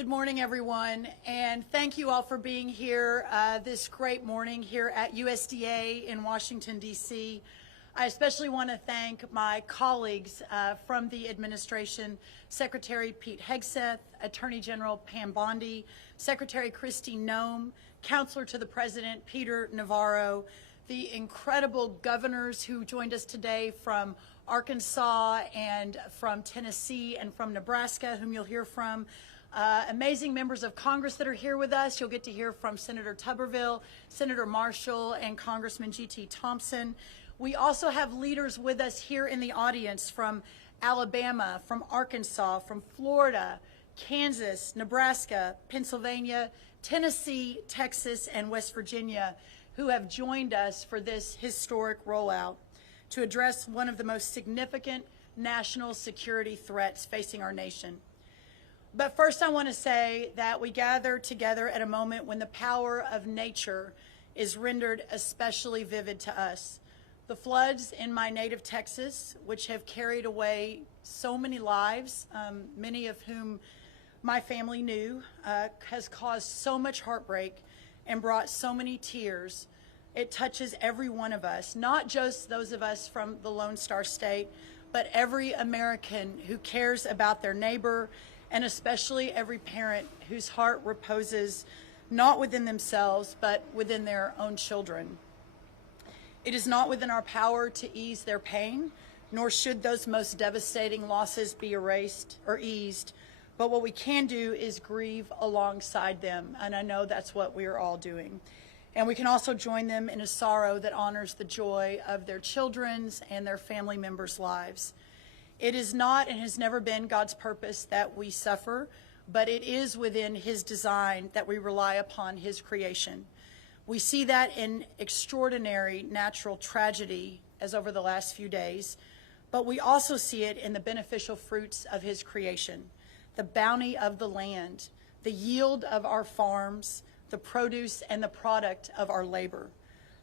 Good morning, everyone, and thank you all for being here this great morning here at USDA in Washington, D.C. I especially want to thank my colleagues from the administration, Secretary Pete Hegseth, Attorney General Pam Bondi, Secretary Kristi Noem, Counselor to the President Peter Navarro, the incredible governors who joined us today from Arkansas and from Tennessee and from Nebraska, whom you'll hear from. Amazing members of Congress that are here with us. You'll get to hear from Senator Tuberville, Senator Marshall, and Congressman G.T. Thompson. We also have leaders with us here in the audience from Alabama, from Arkansas, from Florida, Kansas, Nebraska, Pennsylvania, Tennessee, Texas, and West Virginia, who have joined us for this historic rollout to address one of the most significant national security threats facing our nation. But first, I want to say that we gather together at a moment when the power of nature is rendered especially vivid to us. The floods in my native Texas, which have carried away so many lives, many of whom my family knew, has caused so much heartbreak and brought so many tears. It touches every one of us, not just those of us from the Lone Star State, but every American who cares about their neighbor, and especially every parent whose heart reposes not within themselves, but within their own children. It is not within our power to ease their pain, nor should those most devastating losses be erased or eased, but what we can do is grieve alongside them, and I know that's what we are all doing. And we can also join them in a sorrow that honors the joy of their children's and their family members' lives. It is not and has never been God's purpose that we suffer, but it is within His design that we rely upon His creation. We see that in extraordinary natural tragedy as over the last few days, but we also see it in the beneficial fruits of His creation, the bounty of the land, the yield of our farms, the produce and the product of our labor.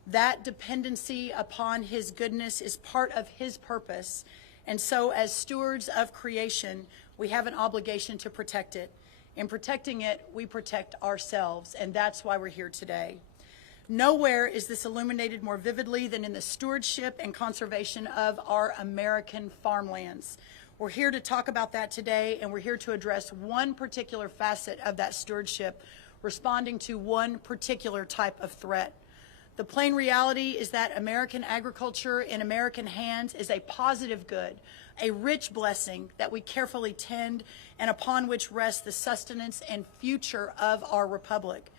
That dependency upon His goodness is part of His purpose. And so as stewards of creation, we have an obligation to protect it. In protecting it, we protect ourselves, and that's why we're here today. Nowhere is this illuminated more vividly than in the stewardship and conservation of our American farmlands. We're here to talk about that today, and we're here to address one particular facet of that stewardship, responding to one particular type of threat. The plain reality is that American agriculture in American hands is a positive good, a rich blessing that we carefully tend and upon which rests the sustenance and future of our republic.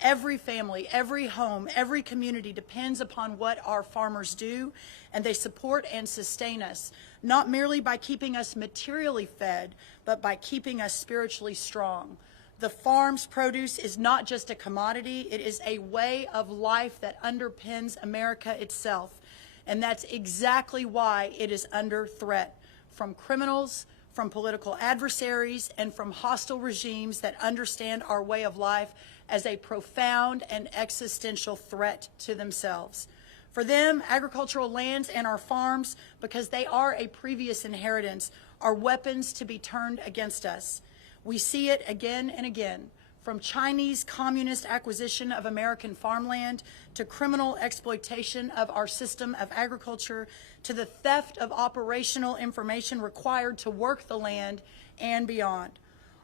Every family, every home, every community depends upon what our farmers do, and they support and sustain us, not merely by keeping us materially fed, but by keeping us spiritually strong. The farm's produce is not just a commodity, it is a way of life that underpins America itself. And that's exactly why it is under threat from criminals, from political adversaries, and from hostile regimes that understand our way of life as a profound and existential threat to themselves. For them, agricultural lands and our farms, because they are a previous inheritance, are weapons to be turned against us. We see it again and again, from Chinese communist acquisition of American farmland to criminal exploitation of our system of agriculture to the theft of operational information required to work the land and beyond.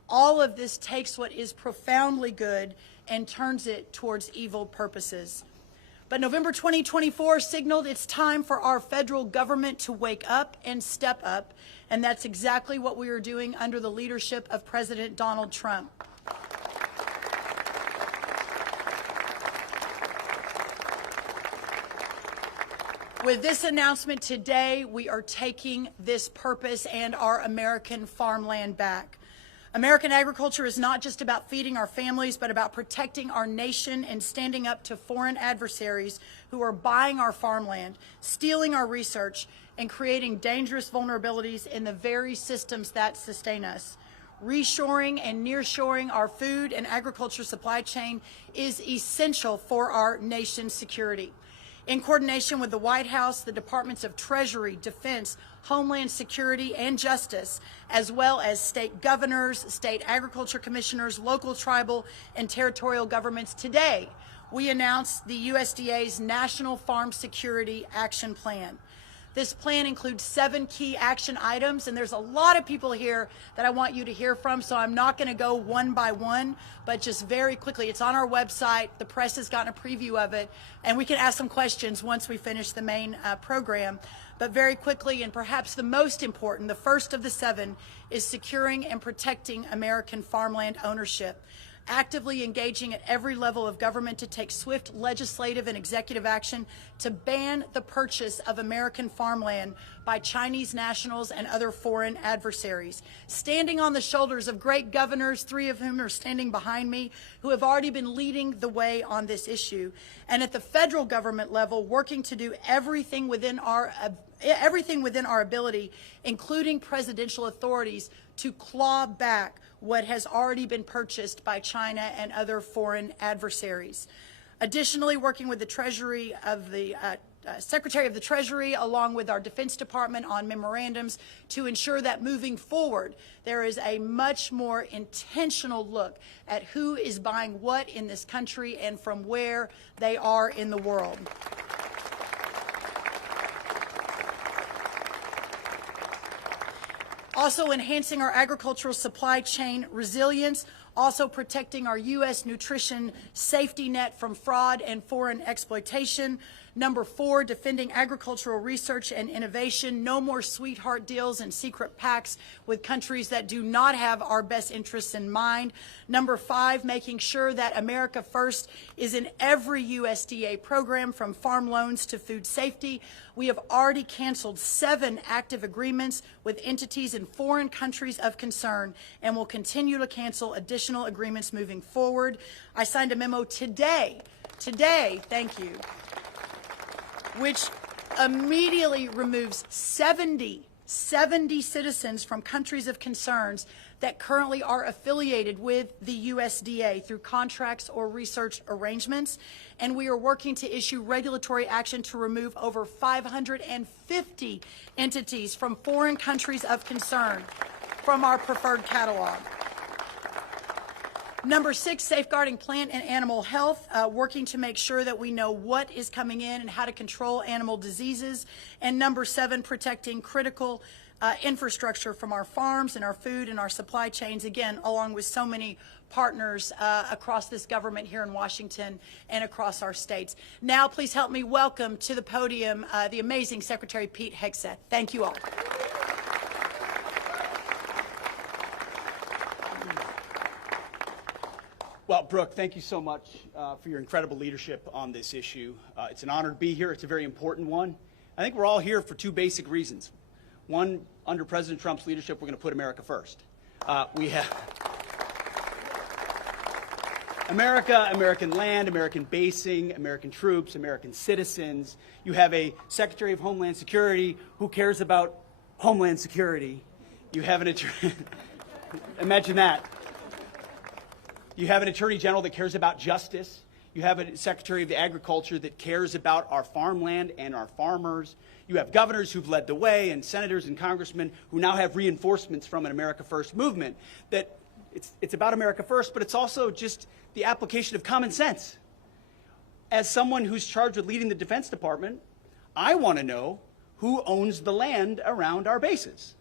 All of this takes what is profoundly good and turns it towards evil purposes. But November 2024 signaled it's time for our federal government to wake up and step up, and that's exactly what we are doing under the leadership of President Donald Trump. With this announcement today, we are taking this purpose and our American farmland back. American agriculture is not just about feeding our families, but about protecting our nation and standing up to foreign adversaries who are buying our farmland, stealing our research, and creating dangerous vulnerabilities in the very systems that sustain us. Reshoring and nearshoring our food and agriculture supply chain is essential for our nation's security. In coordination with the White House, the Departments of Treasury, Defense, Homeland Security and Justice, as well as state governors, state agriculture commissioners, local, tribal, and territorial governments. Today, we announced the USDA's National Farm Security Action Plan. This plan includes 7 key action items, and there's a lot of people here that I want you to hear from, so I'm not going to go one by one, but just very quickly. It's on our website. The press has gotten a preview of it, and we can ask some questions once we finish the main program. But very quickly, and perhaps the most important, the first of the 7, is securing and protecting American farmland ownership. Actively engaging at every level of government to take swift legislative and executive action to ban the purchase of American farmland by Chinese nationals and other foreign adversaries. Standing on the shoulders of great governors, 3 of whom are standing behind me, who have already been leading the way on this issue. And at the federal government level, working to do everything within our ability, including presidential authorities, to claw back what has already been purchased by China and other foreign adversaries. Additionally, working with the Treasury of the Secretary of the Treasury, along with our Defense Department, on memorandums to ensure that moving forward, there is a much more intentional look at who is buying what in this country and from where they are in the world. Also enhancing our agricultural supply chain resilience, also protecting our U.S. nutrition safety net from fraud and foreign exploitation. Number 4, defending agricultural research and innovation. No more sweetheart deals and secret pacts with countries that do not have our best interests in mind. Number 5, making sure that America First is in every USDA program, from farm loans to food safety. We have already canceled 7 active agreements with entities in foreign countries of concern and will continue to cancel additional agreements moving forward. I signed a memo today, thank you, which immediately removes 70 citizens from countries of concerns that currently are affiliated with the USDA through contracts or research arrangements. And we are working to issue regulatory action to remove over 550 entities from foreign countries of concern from our preferred catalog. Number 6, safeguarding plant and animal health, working to make sure that we know what is coming in and how to control animal diseases. And number 7, protecting critical infrastructure from our farms and our food and our supply chains, again, along with so many partners across this government here in Washington and across our states. Now, please help me welcome to the podium the amazing Secretary Pete Hegseth. Thank you all. Well, Brooke, thank you so much for your incredible leadership on this issue. It's an honor to be here. It's a very important one. I think we're all here for 2 basic reasons. One, under President Trump's leadership, we're going to put America first. We have America, American land, American basing, American troops, American citizens. You have a Secretary of Homeland Security who cares about Homeland Security. You have an attorney, imagine that. You have an Attorney General that cares about justice. You have a Secretary of the Agriculture that cares about our farmland and our farmers. You have governors who've led the way, and senators and congressmen who now have reinforcements from an America First movement that it's about America First, but it's also just the application of common sense. As someone who's charged with leading the Defense Department, I want to know who owns the land around our bases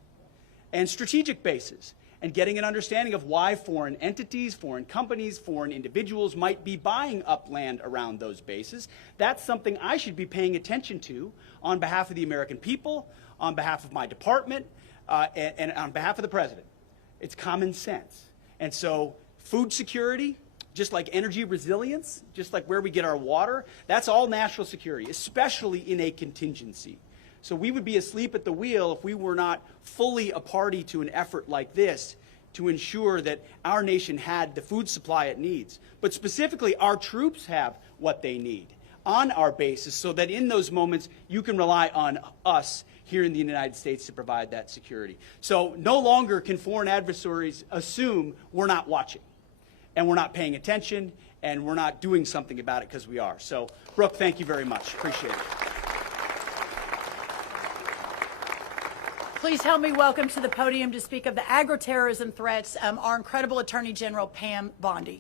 and strategic bases, and getting an understanding of why foreign entities, foreign companies, foreign individuals might be buying up land around those bases. That's something I should be paying attention to on behalf of the American people, on behalf of my department, and on behalf of the President. It's common sense. And so food security, just like energy resilience, just like where we get our water, that's all national security, especially in a contingency. So we would be asleep at the wheel if we were not fully a party to an effort like this to ensure that our nation had the food supply it needs. But specifically, our troops have what they need on our bases, so that in those moments you can rely on us here in the United States to provide that security. So no longer can foreign adversaries assume we're not watching and we're not paying attention and we're not doing something about it, because we are. So, Brooke, thank you very much. Appreciate it. Please help me welcome to the podium to speak of the agro-terrorism threats our incredible Attorney General, Pam Bondi.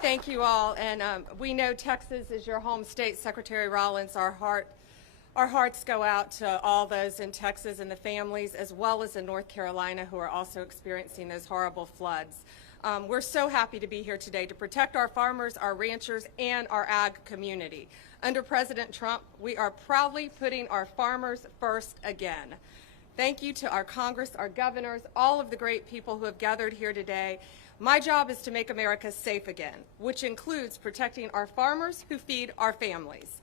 Thank you all, and we know Texas is your home state. Secretary Rollins, our hearts go out to all those in Texas and the families, as well as in North Carolina, who are also experiencing those horrible floods. We're so happy to be here today to protect our farmers, our ranchers, and our ag community. Under President Trump, we are proudly putting our farmers first again. Thank you to our Congress, our governors, all of the great people who have gathered here today. My job is to make America safe again, which includes protecting our farmers who feed our families.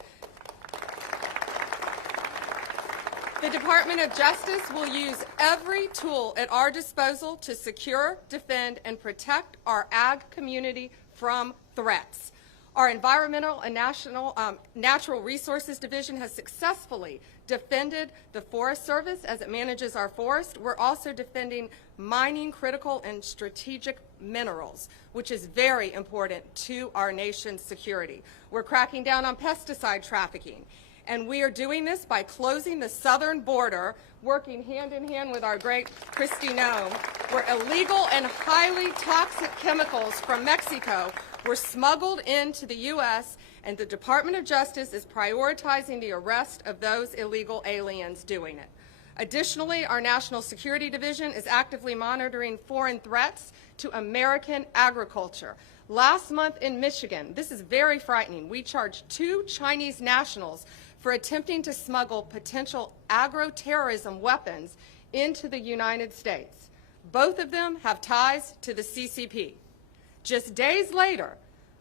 The Department of Justice will use every tool at our disposal to secure, defend, and protect our ag community from threats. Our Environmental and Natural Resources Division has successfully defended the Forest Service as it manages our forest. We're also defending mining critical and strategic minerals, which is very important to our nation's security. We're cracking down on pesticide trafficking. And we are doing this by closing the southern border, working hand in hand with our great Kristi Noem, where illegal and highly toxic chemicals from Mexico were smuggled into the U.S., and the Department of Justice is prioritizing the arrest of those illegal aliens doing it. Additionally, our National Security Division is actively monitoring foreign threats to American agriculture. Last month in Michigan, this is very frightening, we charged 2 Chinese nationals for attempting to smuggle potential agro-terrorism weapons into the United States. Both of them have ties to the CCP. Just days later,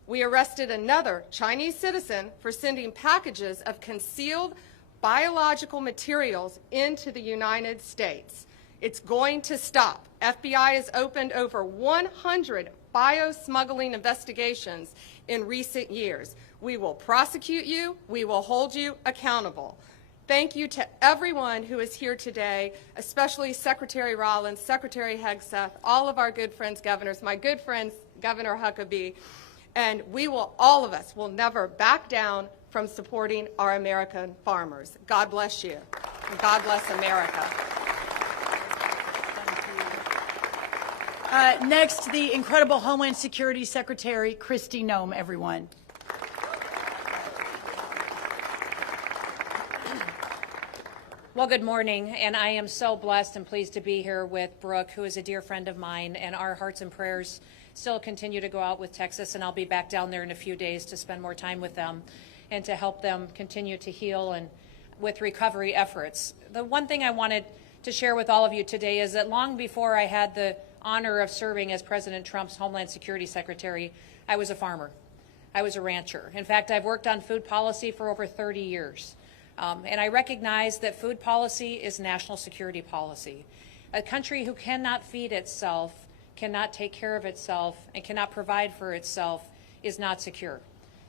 we arrested another Chinese citizen for sending packages of concealed biological materials into the United States. It's going to stop. FBI has opened over 100 bio-smuggling investigations in recent years. We will prosecute you. We will hold you accountable. Thank you to everyone who is here today, especially Secretary Rollins, Secretary Hegseth, all of our good friends, governors, my good friends, Governor Huckabee, and we will, all of us, will never back down from supporting our American farmers. God bless you, and God bless America. Next, the incredible Homeland Security Secretary, Kristi Noem, everyone. Well, good morning, and I am so blessed and pleased to be here with Brooke, who is a dear friend of mine, and our hearts and prayers still continue to go out with Texas, and I'll be back down there in a few days to spend more time with them and to help them continue to heal and with recovery efforts. The one thing I wanted to share with all of you today is that long before I had the honor of serving as President Trump's Homeland Security Secretary, I was a farmer. I was a rancher. In fact, I've worked on food policy for over 30 years. And I recognize that food policy is national security policy. A country who cannot feed itself, cannot take care of itself, and cannot provide for itself is not secure.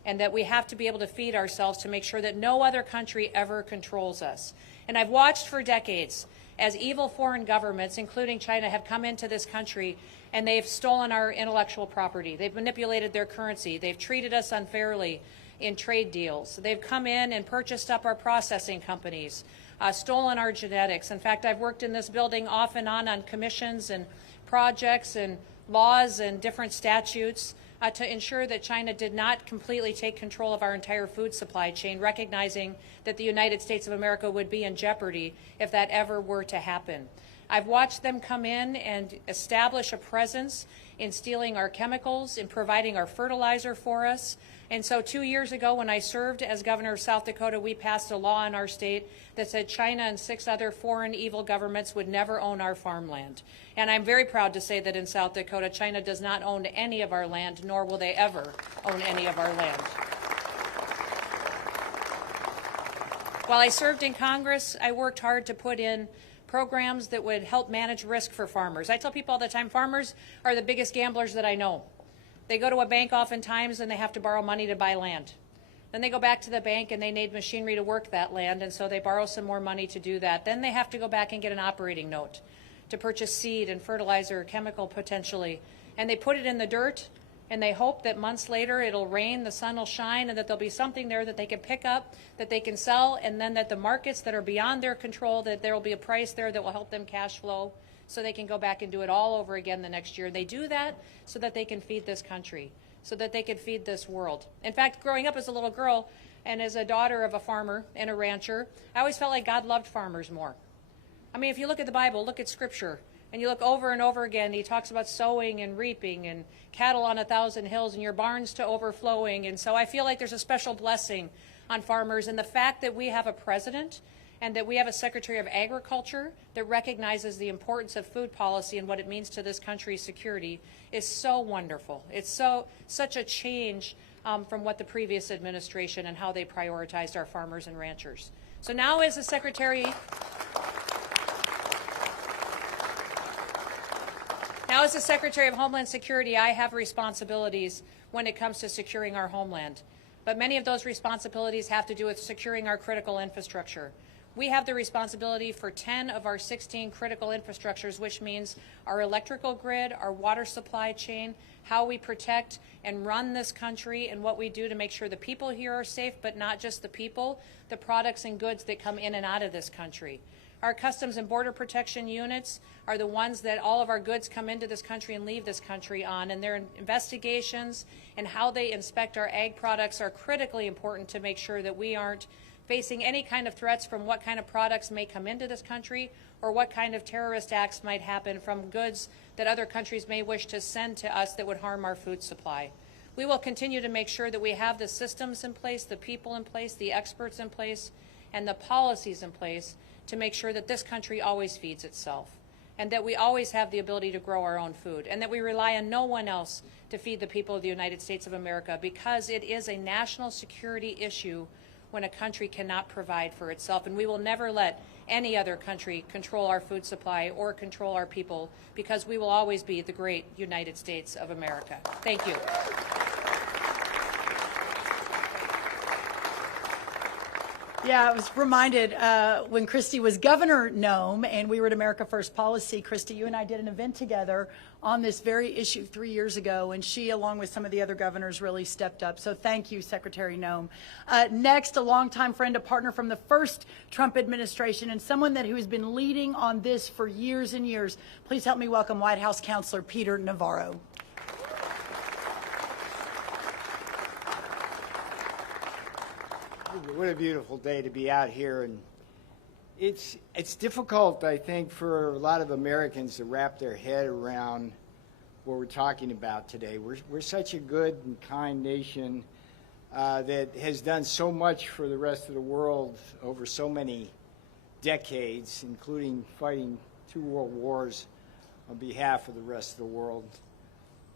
And that we have to be able to feed ourselves to make sure that no other country ever controls us. And I've watched for decades as evil foreign governments, including China, have come into this country and they've stolen our intellectual property. They've manipulated their currency. They've treated us unfairly in trade deals. They've come in and purchased up our processing companies, stolen our genetics. In fact, I've worked in this building off and on commissions and projects and laws and different statutes to ensure that China did not completely take control of our entire food supply chain, recognizing that the United States of America would be in jeopardy if that ever were to happen. I've watched them come in and establish a presence in stealing our chemicals, in providing our fertilizer for us. And so 2 years ago, when I served as governor of South Dakota, we passed a law in our state that said China and 6 other foreign evil governments would never own our farmland. And I'm very proud to say that in South Dakota, China does not own any of our land, nor will they ever own any of our land. While I served in Congress, I worked hard to put in programs that would help manage risk for farmers. I tell people all the time, farmers are the biggest gamblers that I know. They go to a bank oftentimes and they have to borrow money to buy land. Then they go back to the bank and they need machinery to work that land, and so they borrow some more money to do that. Then they have to go back and get an operating note to purchase seed and fertilizer, chemical potentially, and they put it in the dirt and they hope that months later it'll rain, the sun will shine, and that there'll be something there that they can pick up, that they can sell, and then that the markets that are beyond their control, that there will be a price there that will help them cash flow so they can go back and do it all over again the next year. They do that so that they can feed this country, so that they can feed this world. In fact, growing up as a little girl and as a daughter of a farmer and a rancher, I always felt like God loved farmers more. I mean, if you look at the Bible, look at Scripture, and you look over and over again, he talks about sowing and reaping and cattle on 1,000 hills and your barns to overflowing. And so I feel like there's a special blessing on farmers. And the fact that we have a president and that we have a Secretary of Agriculture that recognizes the importance of food policy and what it means to this country's security is so wonderful. It's such a change from what the previous administration and how they prioritized our farmers and ranchers. So now as the Secretary of Homeland Security, I have responsibilities when it comes to securing our homeland. But many of those responsibilities have to do with securing our critical infrastructure. We have the responsibility for 10 of our 16 critical infrastructures, which means our electrical grid, our water supply chain, how we protect and run this country, and what we do to make sure the people here are safe, but not just the people, the products and goods that come in and out of this country. Our Customs and Border Protection units are the ones that all of our goods come into this country and leave this country on, and their investigations and how they inspect our ag products are critically important to make sure that we aren't facing any kind of threats from what kind of products may come into this country or what kind of terrorist acts might happen from goods that other countries may wish to send to us that would harm our food supply. We will continue to make sure that we have the systems in place, the people in place, the experts in place, and the policies in place to make sure that this country always feeds itself, and that we always have the ability to grow our own food, and that we rely on no one else to feed the people of the United States of America, because it is a national security issue when a country cannot provide for itself. And we will never let any other country control our food supply or control our people, because we will always be the great United States of America. Thank you. Yeah, I was reminded when Christy was Governor Nome and we were at America First Policy, Christy, you and I did an event together on this very issue 3 years ago, and she, along with some of the other governors, really stepped up. So thank you, Secretary Nome. Next, a longtime friend, a partner from the first Trump administration, and someone who has been leading on this for years and years. Please help me welcome White House Counselor Peter Navarro. What a beautiful day to be out here, and it's difficult, I think, for a lot of Americans to wrap their head around what we're talking about today. We're such a good and kind nation that has done so much for the rest of the world over so many decades, including fighting 2 world wars on behalf of the rest of the world.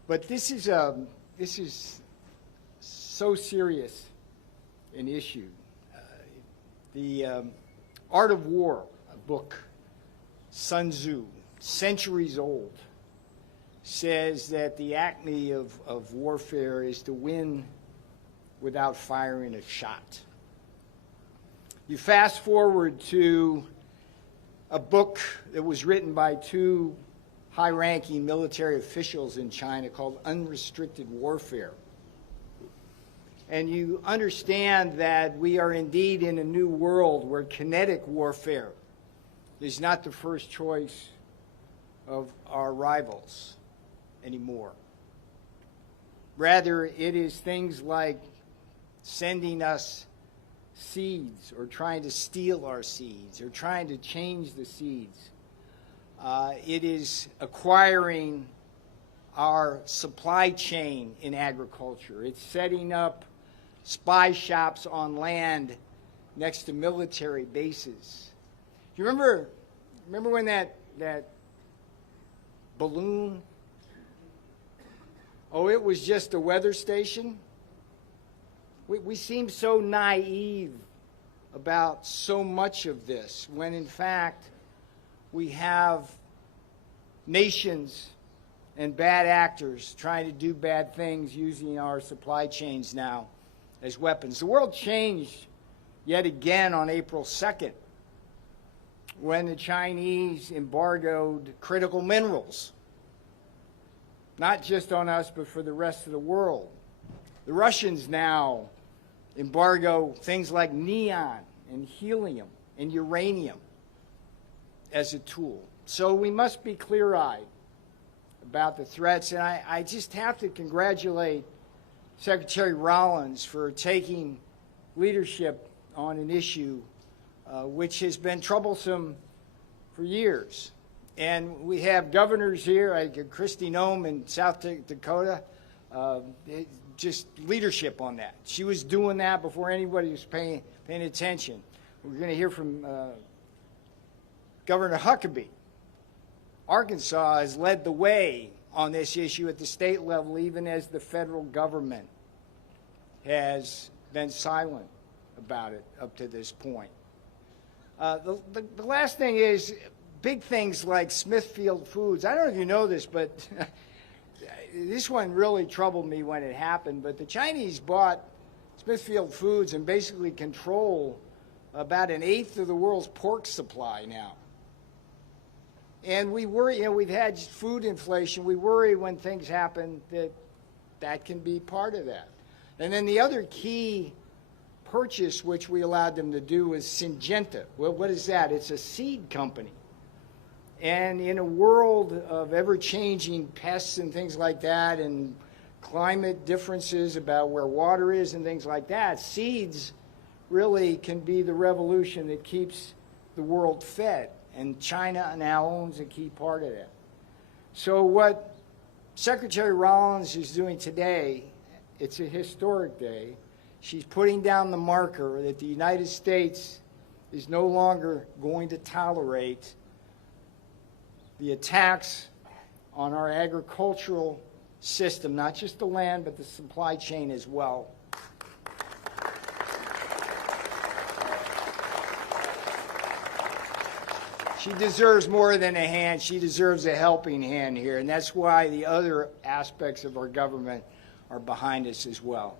But this is so serious an issue. The Art of War, a book, Sun Tzu, centuries old, says that the acme of warfare is to win without firing a shot. You fast forward to a book that was written by 2 high-ranking military officials in China called Unrestricted Warfare. And you understand that we are indeed in a new world where kinetic warfare is not the first choice of our rivals anymore. Rather, it is things like sending us seeds, or trying to steal our seeds, or trying to change the seeds. It is acquiring our supply chain in agriculture. It's setting up spy shops on land next to military bases. You remember when that balloon, it was just a weather station? We seem so naive about so much of this, when in fact we have nations and bad actors trying to do bad things using our supply chains now as weapons. The world changed yet again on April 2nd when the Chinese embargoed critical minerals. not just on us, but for the rest of the world. The Russians now embargo things like neon and helium and uranium as a tool. So we must be clear-eyed about the threats, and I just have to congratulate Secretary Rollins for taking leadership on an issue which has been troublesome for years. And we have governors here, like Kristi Noem in South Dakota, just leadership on that. She was doing that before anybody was paying attention. We're going to hear from Governor Huckabee. Arkansas has led the way on this issue at the state level, even as the federal government has been silent about it up to this point. The last thing is big things like Smithfield Foods. I don't know if you know this, but this one really troubled me when it happened. But the Chinese bought Smithfield Foods and basically control about 1/8 of the world's pork supply now. And we worry, we've had food inflation. We worry when things happen that can be part of that. And then the other key purchase which we allowed them to do is Syngenta. Well, what is that? It's a seed company. And in a world of ever-changing pests and things like that, and climate differences about where water is and things like that, seeds really can be the revolution that keeps the world fed. And China now owns a key part of that. So what Secretary Rollins is doing today, it's a historic day. She's putting down the marker that the United States is no longer going to tolerate the attacks on our agricultural system, not just the land, but the supply chain as well. She deserves more than a hand. She deserves a helping hand here, and that's why the other aspects of our government are behind us as well.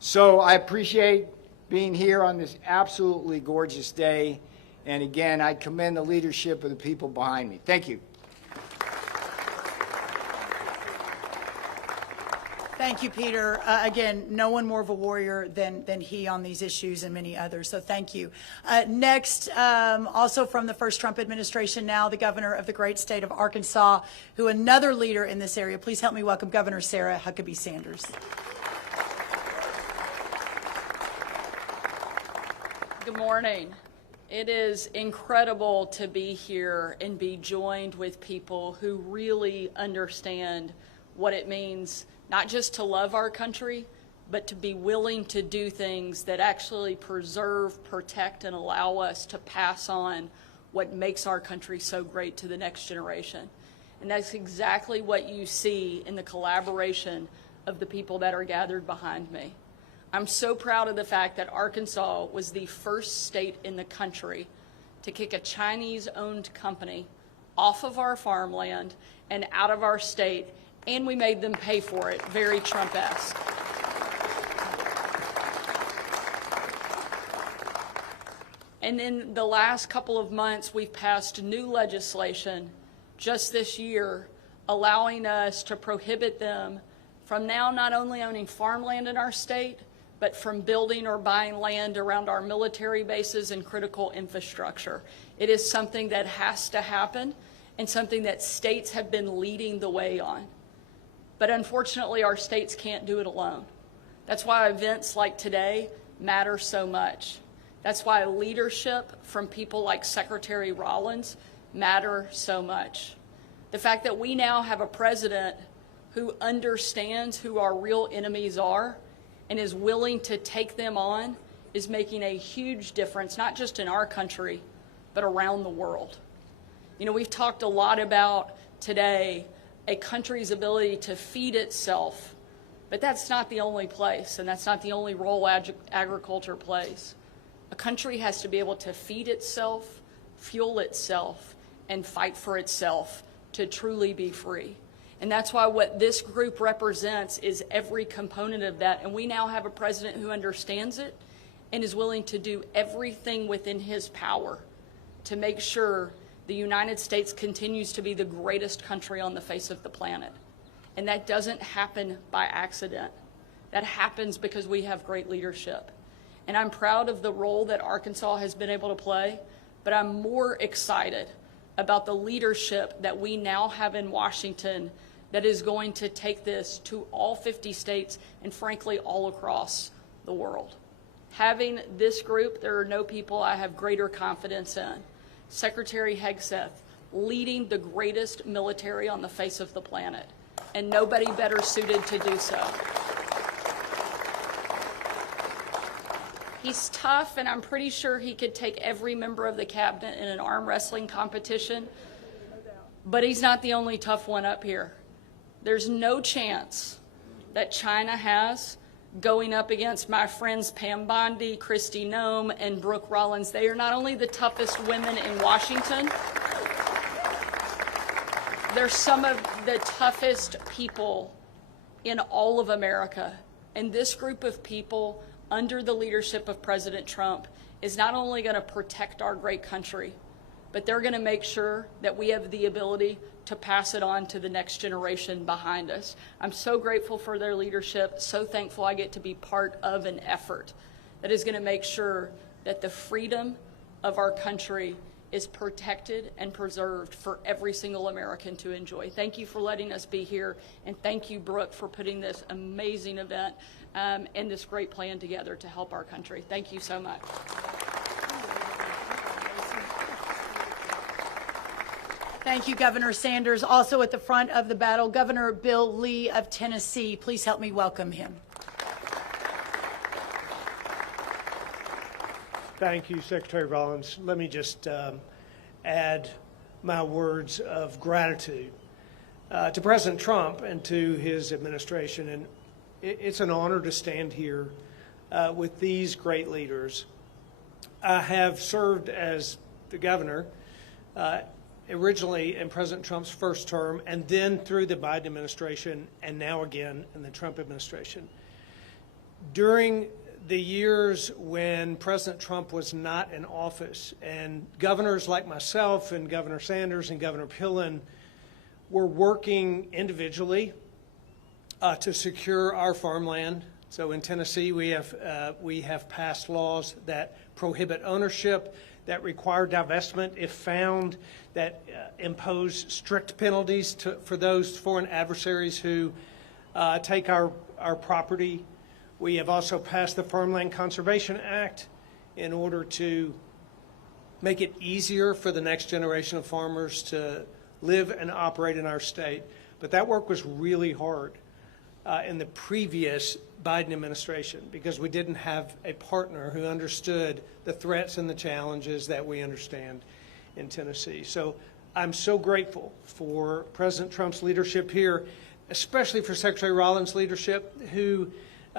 So I appreciate being here on this absolutely gorgeous day, and again, I commend the leadership of the people behind me. Thank you. Thank you, Peter. Again, no one more of a warrior than he on these issues and many others, so thank you. Next, also from the first Trump administration, now the governor of the great state of Arkansas, who another leader in this area. Please help me welcome Governor Sarah Huckabee Sanders. Good morning. It is incredible to be here and be joined with people who really understand what it means not just to love our country, but to be willing to do things that actually preserve, protect, and allow us to pass on what makes our country so great to the next generation. And that's exactly what you see in the collaboration of the people that are gathered behind me. I'm so proud of the fact that Arkansas was the first state in the country to kick a Chinese-owned company off of our farmland and out of our state, and we made them pay for it, very Trump-esque. And in the last couple of months, we've passed new legislation just this year allowing us to prohibit them from now not only owning farmland in our state, but from building or buying land around our military bases and critical infrastructure. It is something that has to happen and something that states have been leading the way on. But unfortunately, our states can't do it alone. That's why events like today matter so much. That's why leadership from people like Secretary Rollins matter so much. The fact that we now have a president who understands who our real enemies are and is willing to take them on is making a huge difference, not just in our country, but around the world. You know, we've talked a lot about today a country's ability to feed itself, but that's not the only place, and that's not the only role agriculture plays. A country has to be able to feed itself, fuel itself, and fight for itself to truly be free. And that's why what this group represents is every component of that. And we now have a president who understands it and is willing to do everything within his power to make sure the United States continues to be the greatest country on the face of the planet. And that doesn't happen by accident. That happens because we have great leadership. And I'm proud of the role that Arkansas has been able to play, but I'm more excited about the leadership that we now have in Washington that is going to take this to all 50 states and, frankly, all across the world. Having this group, there are no people I have greater confidence in. Secretary Hegseth, leading the greatest military on the face of the planet, and nobody better suited to do so. He's tough, and I'm pretty sure he could take every member of the cabinet in an arm wrestling competition, but he's not the only tough one up here. There's no chance that China has going up against my friends Pam Bondi, Kristi Noem, and Brooke Rollins. They are not only the toughest women in Washington, they're some of the toughest people in all of America. And this group of people, under the leadership of President Trump, is not only going to protect our great country, but they're going to make sure that we have the ability to pass it on to the next generation behind us. I'm so grateful for their leadership, so thankful I get to be part of an effort that is going to make sure that the freedom of our country is protected and preserved for every single American to enjoy. Thank you for letting us be here, and thank you, Brooke, for putting this amazing event and this great plan together to help our country. Thank you so much. Thank you, Governor Sanders. Also at the front of the battle, Governor Bill Lee of Tennessee. Please help me welcome him. Thank you, Secretary Rollins. Let me just add my words of gratitude to President Trump and to his administration. And it's an honor to stand here with these great leaders. I have served as the governor originally in President Trump's first term, and then through the Biden administration, and now again in the Trump administration. During the years when President Trump was not in office, and governors like myself and Governor Sanders and Governor Pillen were working individually to secure our farmland. So in Tennessee, we have passed laws that prohibit ownership, that require divestment if found, that impose strict penalties for those foreign adversaries who take our property. We have also passed the Farmland Conservation Act in order to make it easier for the next generation of farmers to live and operate in our state. But that work was really hard in the previous Biden administration because we didn't have a partner who understood the threats and the challenges that we understand in Tennessee. So I'm so grateful for President Trump's leadership here, especially for Secretary Rollins' leadership, who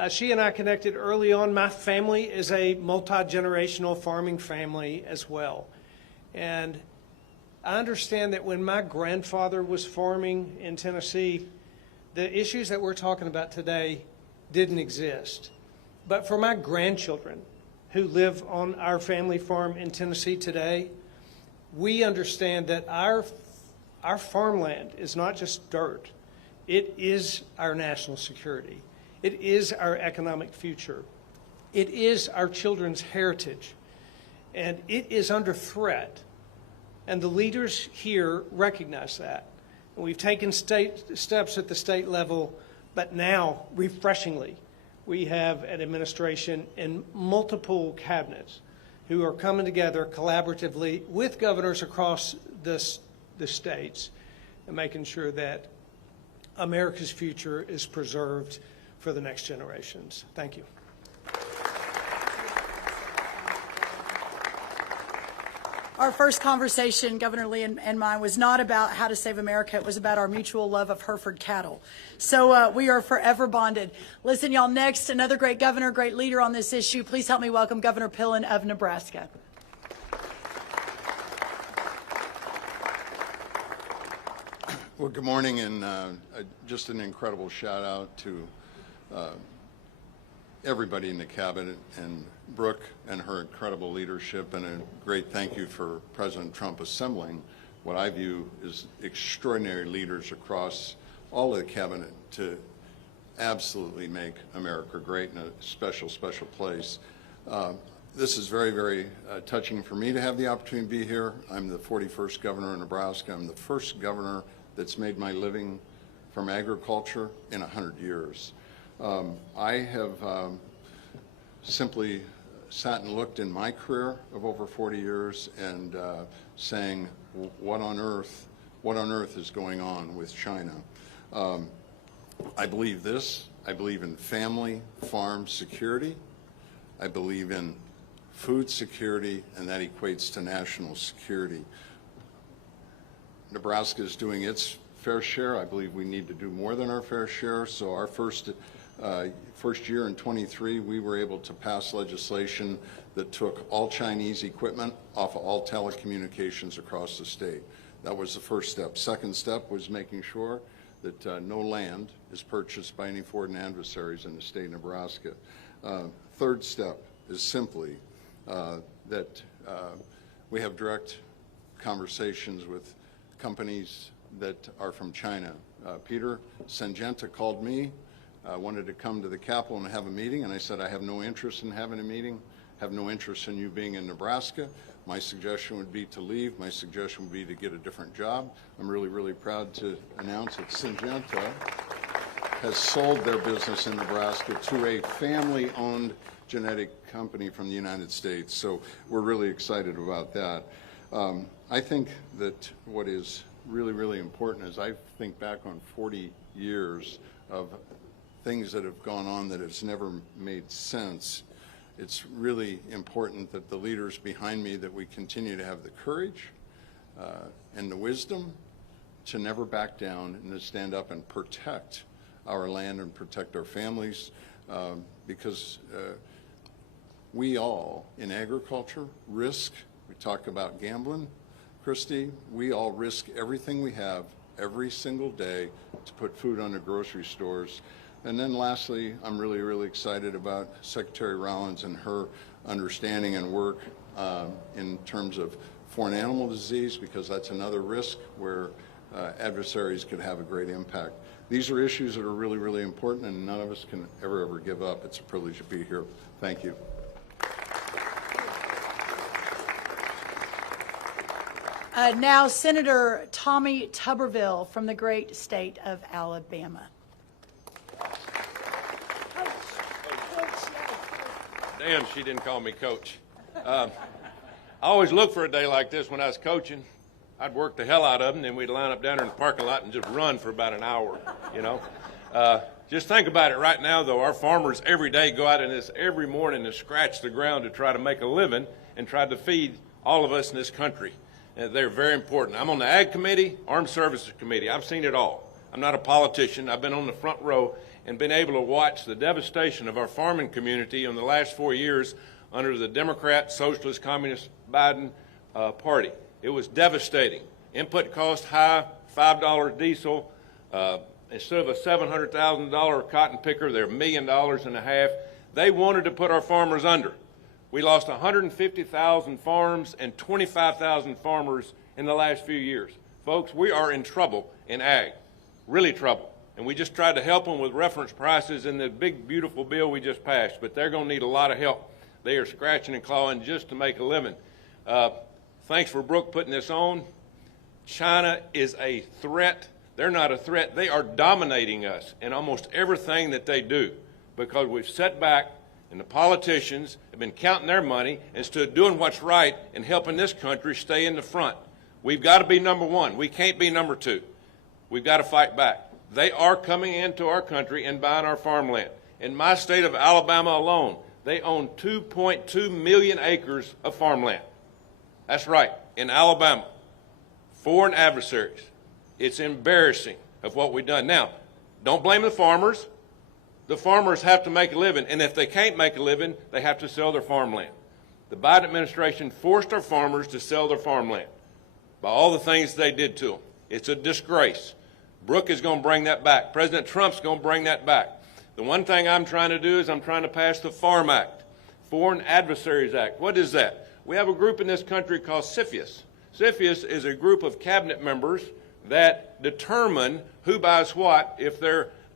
she and I connected early on. My family is a multi-generational farming family as well. And I understand that when my grandfather was farming in Tennessee, the issues that we're talking about today didn't exist. But for my grandchildren who live on our family farm in Tennessee today, we understand that our farmland is not just dirt. It is our national security. It is our economic future. It is our children's heritage. And it is under threat. And the leaders here recognize that. And we've taken steps at the state level, but now, refreshingly, we have an administration and multiple cabinets who are coming together collaboratively with governors across the states and making sure that America's future is preserved for the next generations. Thank you. Our first conversation, Governor Lee and mine, was not about how to save America. It was about our mutual love of Hereford cattle. So we are forever bonded. Listen, y'all, next, another great governor, great leader on this issue. Please help me welcome Governor Pillen of Nebraska. Well, good morning, and just an incredible shout out to everybody in the cabinet and Brooke and her incredible leadership, and a great thank you for President Trump assembling what I view as extraordinary leaders across all of the cabinet to absolutely make America great in a special, special place. This is very, very touching for me to have the opportunity to be here. I'm the 41st governor of Nebraska. I'm the first governor that's made my living from agriculture in 100 years. I have simply sat and looked in my career of over 40 years and saying, what on earth is going on with China? I believe this. I believe in family farm security. I believe in food security, and that equates to national security. Nebraska is doing its fair share. I believe we need to do more than our fair share. So our first year in 23, we were able to pass legislation that took all Chinese equipment off of all telecommunications across the state. That was the first step. Second step was making sure that no land is purchased by any foreign adversaries in the state of Nebraska. Third step is simply that we have direct conversations with companies that are from China. Peter Syngenta called me, wanted to come to the Capitol and have a meeting, and I said, I have no interest in having a meeting, have no interest in you being in Nebraska. My suggestion would be to leave. My suggestion would be to get a different job. I'm really, really proud to announce that Syngenta has sold their business in Nebraska to a family-owned genetic company from the United States. So we're really excited about that. I think that what is really, really important is I think back on 40 years of things that have gone on that has never made sense. It's really important that the leaders behind me, that we continue to have the courage and the wisdom to never back down and to stand up and protect our land and protect our families, because we all in agriculture risk. We talk about gambling, Christy. We all risk everything we have every single day to put food on the grocery stores. And then lastly, I'm really, really excited about Secretary Rollins and her understanding and work in terms of foreign animal disease, because that's another risk where adversaries could have a great impact. These are issues that are really, really important, and none of us can ever give up. It's a privilege to be here. Thank you. Now, Senator Tommy Tuberville from the great state of Alabama. Damn, she didn't call me coach. I always look for a day like this when I was coaching. I'd work the hell out of them, and then we'd line up down there in the parking lot and just run for about an hour, you know. Just think about it right now, though. Our farmers every day go out in this every morning to scratch the ground to try to make a living and try to feed all of us in this country. They're very important. I'm on the Ag Committee, Armed Services Committee. I've seen it all. I'm not a politician. I've been on the front row and been able to watch the devastation of our farming community in the last 4 years under the Democrat, Socialist, Communist Biden party. It was devastating. Input cost high, $5 diesel. Instead of a $700,000 cotton picker, they're $1.5 million. They wanted to put our farmers under. We lost 150,000 farms and 25,000 farmers in the last few years. Folks, we are in trouble in ag, really trouble. And we just tried to help them with reference prices in the big, beautiful bill we just passed, but they're going to need a lot of help. They are scratching and clawing just to make a living. Thanks for Brooke putting this on. China is a threat. They're not a threat. They are dominating us in almost everything that they do, because we've set back and the politicians have been counting their money instead of doing what's right and helping this country stay in the front. We've got to be number one. We can't be number two. We've got to fight back. They are coming into our country and buying our farmland. In my state of Alabama alone, they own 2.2 million acres of farmland. That's right, in Alabama. Foreign adversaries. It's embarrassing of what we've done. Now, don't blame the farmers. The farmers have to make a living, and if they can't make a living, they have to sell their farmland. The Biden administration forced our farmers to sell their farmland by all the things they did to them. It's a disgrace. Brooke is going to bring that back. President Trump's going to bring that back. The one thing I'm trying to do is I'm trying to pass the Farm Act, Foreign Adversaries Act. What is that? We have a group in this country called CFIUS. CFIUS is a group of cabinet members that determine who buys what if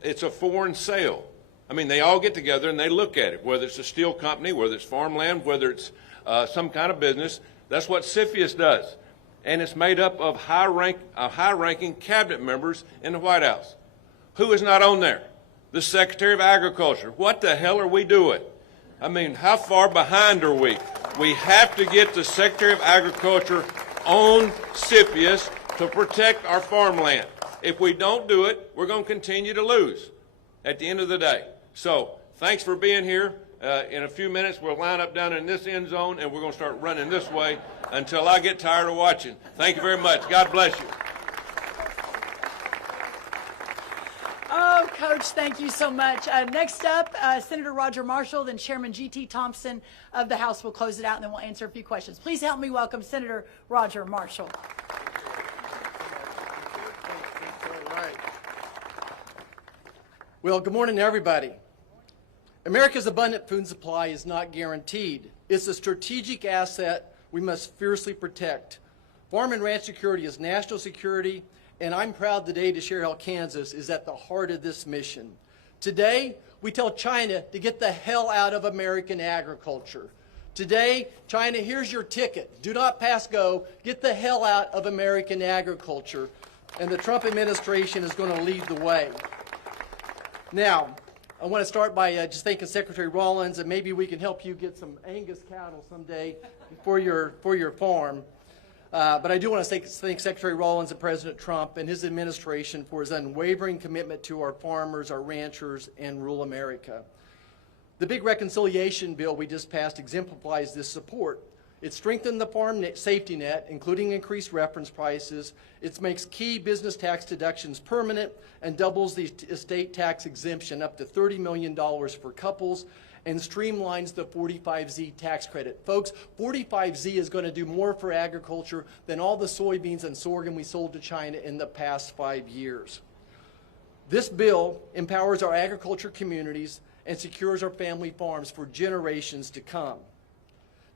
it's a foreign sale. I mean, they all get together and they look at it, whether it's a steel company, whether it's farmland, whether it's some kind of business. That's what CFIUS does. And it's made up of high-ranking cabinet members in the White House. Who is not on there? The Secretary of Agriculture. What the hell are we doing? I mean, how far behind are we? We have to get the Secretary of Agriculture on CFIUS to protect our farmland. If we don't do it, we're going to continue to lose at the end of the day. So thanks for being here. In a few minutes, we'll line up down in this end zone, and we're going to start running this way until I get tired of watching. Thank you very much. God bless you. Oh, Coach, thank you so much. Next up, Senator Roger Marshall, then Chairman G.T. Thompson of the House will close it out, and then we'll answer a few questions. Please help me welcome Senator Roger Marshall. Well, good morning, everybody. America's abundant food supply is not guaranteed. It's a strategic asset we must fiercely protect. Farm and ranch security is national security, and I'm proud today to share how Kansas is at the heart of this mission. Today, we tell China to get the hell out of American agriculture. Today, China, here's your ticket. Do not pass go. Get the hell out of American agriculture. And the Trump administration is going to lead the way. Now, I want to start by just thanking Secretary Rollins, and maybe we can help you get some Angus cattle someday for your farm. But I do want to thank Secretary Rollins and President Trump and his administration for his unwavering commitment to our farmers, our ranchers, and rural America. The big reconciliation bill we just passed exemplifies this support. It strengthened the farm safety net, including increased reference prices. It makes key business tax deductions permanent and doubles the estate tax exemption up to $30 million for couples and streamlines the 45Z tax credit. Folks, 45Z is going to do more for agriculture than all the soybeans and sorghum we sold to China in the past 5 years. This bill empowers our agriculture communities and secures our family farms for generations to come.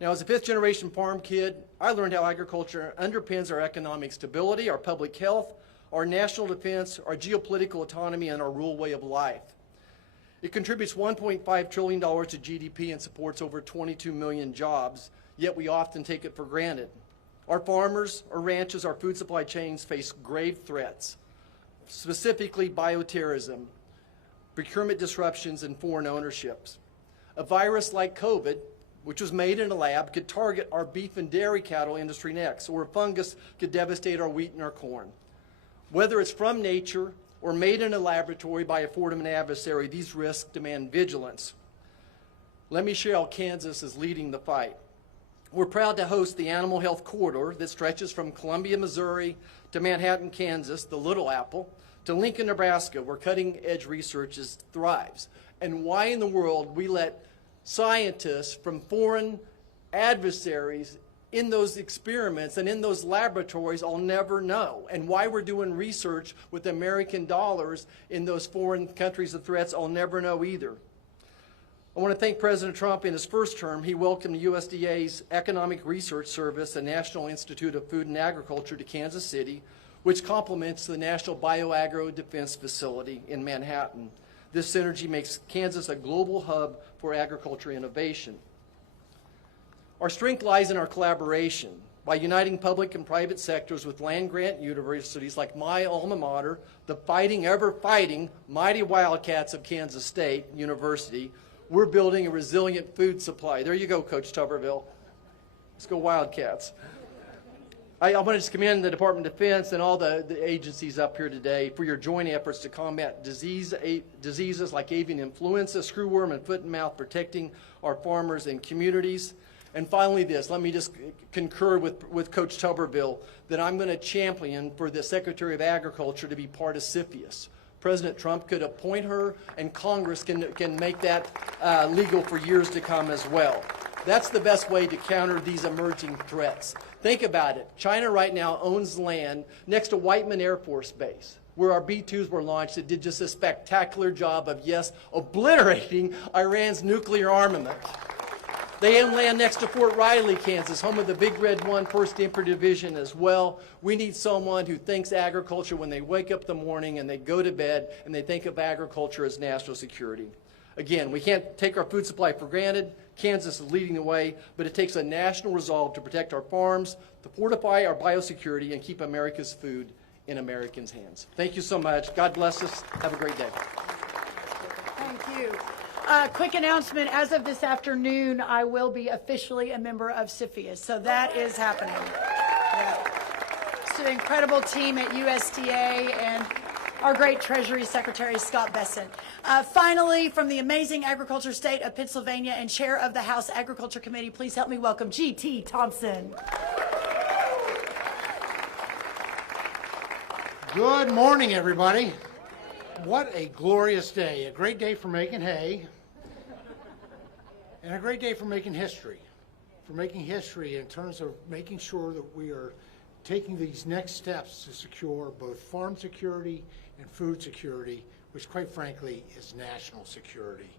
Now, as a fifth-generation farm kid, I learned how agriculture underpins our economic stability, our public health, our national defense, our geopolitical autonomy, and our rural way of life. It contributes $1.5 trillion to GDP and supports over 22 million jobs, yet we often take it for granted. Our farmers, our ranches, our food supply chains face grave threats, specifically bioterrorism, procurement disruptions, and foreign ownerships. A virus like COVID, which was made in a lab, could target our beef and dairy cattle industry next, or a fungus could devastate our wheat and our corn. Whether it's from nature or made in a laboratory by a foreign adversary, these risks demand vigilance. Let me share how Kansas is leading the fight. We're proud to host the Animal Health Corridor that stretches from Columbia, Missouri to Manhattan, Kansas, the Little Apple, to Lincoln, Nebraska, where cutting-edge research thrives. And why in the world we let scientists from foreign adversaries in those experiments and in those laboratories, I'll never know. And why we're doing research with American dollars in those foreign countries of threats, I'll never know either. I want to thank President Trump. In his first term, he welcomed USDA's Economic Research Service and National Institute of Food and Agriculture to Kansas City, which complements the National Bioagro Defense Facility in Manhattan. This synergy makes Kansas a global hub for agriculture innovation. Our strength lies in our collaboration. By uniting public and private sectors with land-grant universities like my alma mater, the fighting, ever-fighting, mighty Wildcats of Kansas State University, we're building a resilient food supply. There you go, Coach Tuberville. Let's go Wildcats. I want to just commend the Department of Defense and all the agencies up here today for your joint efforts to combat diseases like avian influenza, screwworm, and foot and mouth, protecting our farmers and communities. And finally this, let me just concur with Coach Tuberville that I'm going to champion for the Secretary of Agriculture to be part of CFIUS. President Trump could appoint her, and Congress can make that legal for years to come as well. That's the best way to counter these emerging threats. Think about it. China right now owns land next to Whiteman Air Force Base, where our B-2s were launched. It did just a spectacular job of, yes, obliterating Iran's nuclear armament. They own land next to Fort Riley, Kansas, home of the Big Red 1 1st Infantry Division as well. We need someone who thinks agriculture when they wake up in the morning and they go to bed and they think of agriculture as national security. Again, we can't take our food supply for granted. Kansas is leading the way, but it takes a national resolve to protect our farms, to fortify our biosecurity, and keep America's food in Americans' hands. Thank you so much. God bless us. Have a great day. Thank you. Quick announcement, as of this afternoon, I will be officially a member of CFIUS, so that is happening. Yeah. It's an incredible team at USDA and our great Treasury Secretary, Scott Besson. Finally, from the amazing agriculture state of Pennsylvania and chair of the House Agriculture Committee, please help me welcome G.T. Thompson. Good morning, everybody. What a glorious day. A great day for making hay, and a great day for making history. For making history in terms of making sure that we are taking these next steps to secure both farm security and food security, which quite frankly is national security.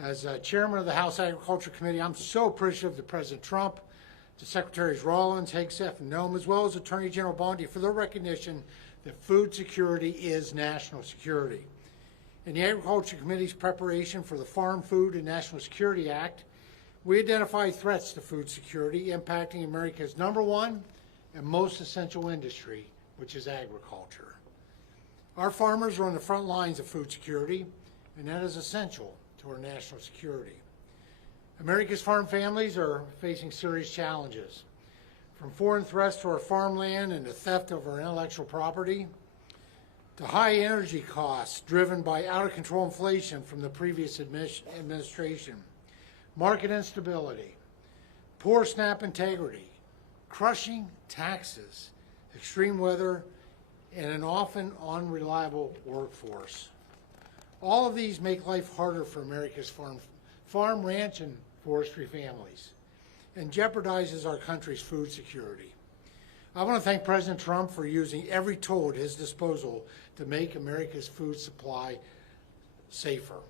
As chairman of the House Agriculture Committee, I'm so appreciative to President Trump, to Secretaries Rollins, Hegseth, and Nome, as well as Attorney General Bondi for their recognition that food security is national security. In the Agriculture Committee's preparation for the Farm, Food, and National Security Act, we identified threats to food security impacting America's #1 and most essential industry, which is agriculture. Our farmers are on the front lines of food security, and that is essential to our national security. America's farm families are facing serious challenges, from foreign threats to our farmland and the theft of our intellectual property, to high energy costs driven by out-of-control inflation from the previous administration, market instability, poor SNAP integrity, crushing taxes, extreme weather, and an often unreliable workforce. All of these make life harder for America's farm, ranch, and forestry families, and jeopardizes our country's food security. I want to thank President Trump for using every tool at his disposal to make America's food supply safer.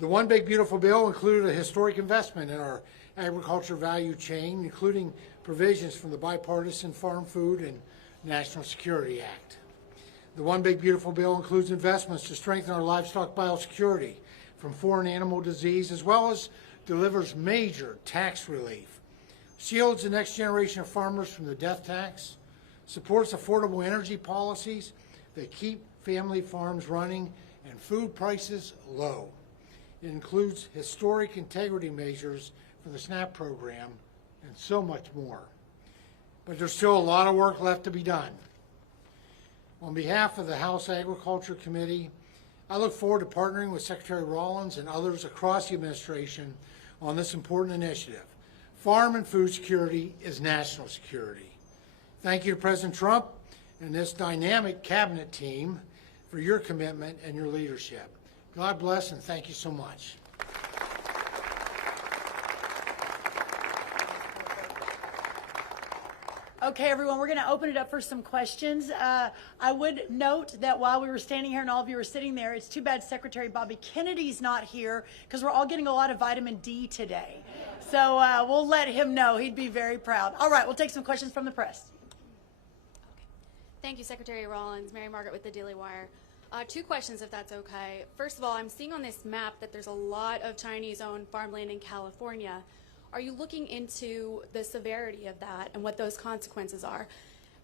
The One Big Beautiful Bill included a historic investment in our agriculture value chain, including provisions from the bipartisan Farm, Food, and National Security Act. The One Big Beautiful Bill includes investments to strengthen our livestock biosecurity from foreign animal disease, as well as delivers major tax relief, shields the next generation of farmers from the death tax, supports affordable energy policies that keep family farms running and food prices low. It includes historic integrity measures for the SNAP program and so much more. But there's still a lot of work left to be done. On behalf of the House Agriculture Committee, I look forward to partnering with Secretary Rollins and others across the administration on this important initiative. Farm and food security is national security. Thank you to President Trump and this dynamic cabinet team for your commitment and your leadership. God bless and thank you so much. Okay, everyone, we're going to open it up for some questions. I would note that while we were standing here and all of you were sitting there, it's too bad Secretary Bobby Kennedy's not here because we're all getting a lot of vitamin D today. So we'll let him know. He'd be very proud. All right, we'll take some questions from the press. Okay. Thank you, Secretary Rollins. Mary Margaret with the Daily Wire. 2 questions, if that's okay. First of all, I'm seeing on this map that there's a lot of Chinese-owned farmland in California. Are you looking into the severity of that and what those consequences are?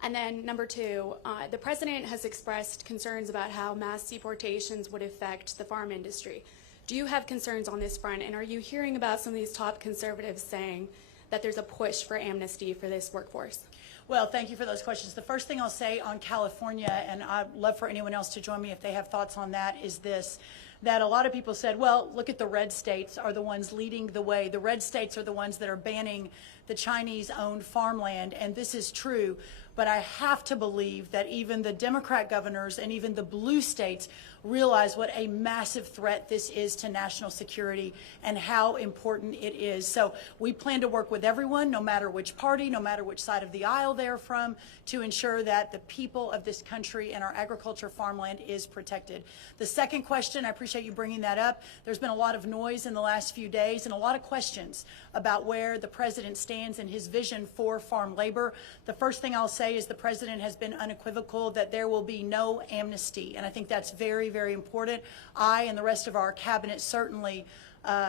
And then number 2, the president has expressed concerns about how mass deportations would affect the farm industry. Do you have concerns on this front? And are you hearing about some of these top conservatives saying that there's a push for amnesty for this workforce? Well, thank you for those questions. The first thing I'll say on California, and I'd love for anyone else to join me if they have thoughts on that, is this. That a lot of people said, well, look at the red states are the ones leading the way. The red states are the ones that are banning the Chinese-owned farmland, and this is true. But I have to believe that even the Democrat governors and even the blue states realize what a massive threat this is to national security and how important it is. So we plan to work with everyone, no matter which party, no matter which side of the aisle they're from, to ensure that the people of this country and our agriculture farmland is protected. The second question, I appreciate appreciate you bringing that up. There's been a lot of noise in the last few days and a lot of questions about where the president stands and his vision for farm labor. The first thing I'll say is the president has been unequivocal that there will be no amnesty, and I think that's very, very important. I and the rest of our cabinet certainly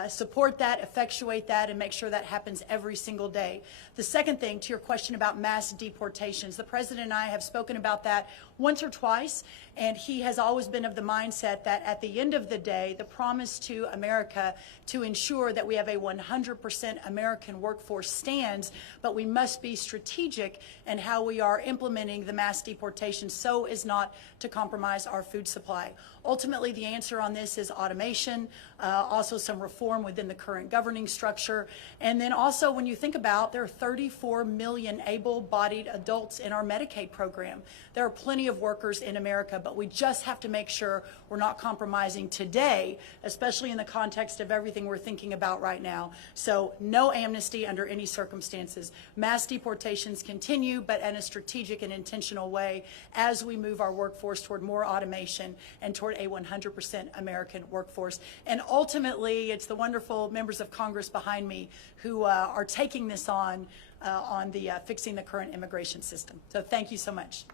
support that, effectuate that, and make sure that happens every single day. The second thing, to your question about mass deportations, the president and I have spoken about that once or twice, and he has always been of the mindset that at the end of the day, the promise to America to ensure that we have a 100% American workforce stands, but we must be strategic in how we are implementing the mass deportations so as not to compromise our food supply. Ultimately, the answer on this is automation, also some reform within the current governing structure, and then also when you think about there are 34 million able-bodied adults in our Medicaid program. There are plenty of workers in America, but we just have to make sure we're not compromising today, especially in the context of everything we're thinking about right now. So no amnesty under any circumstances. Mass deportations continue, but in a strategic and intentional way as we move our workforce toward more automation and toward a 100% American workforce. And ultimately, it's the wonderful members of Congress behind me who are taking this on the fixing the current immigration system. So thank you so much.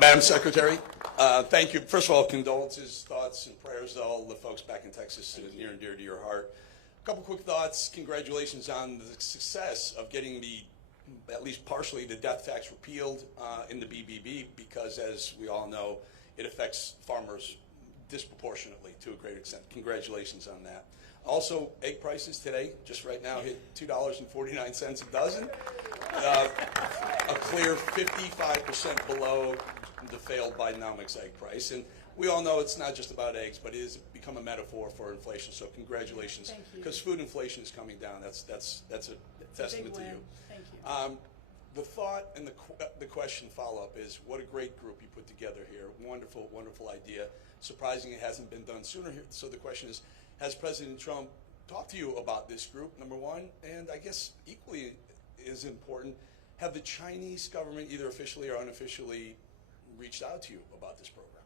Madam Secretary, thank you. First of all, condolences, thoughts, and prayers to all the folks back in Texas, near and dear to your heart. A couple quick thoughts. Congratulations on the success of getting at least partially, the death tax repealed in the BBB, because as we all know, it affects farmers disproportionately to a great extent. Congratulations on that. Also, egg prices today, just right now, hit $2.49 a dozen. A clear 55% below the failed Bidenomics egg price. And we all know it's not just about eggs, but it has become a metaphor for inflation. So congratulations, because food inflation is coming down. That's a testament to you. Thank you. The thought and the question follow-up is, what a great group you put together here. Wonderful, wonderful idea. Surprising it hasn't been done sooner. So the question is, has President Trump talked to you about this group, number one? And I guess equally as important, have the Chinese government, either officially or unofficially, reached out to you about this program?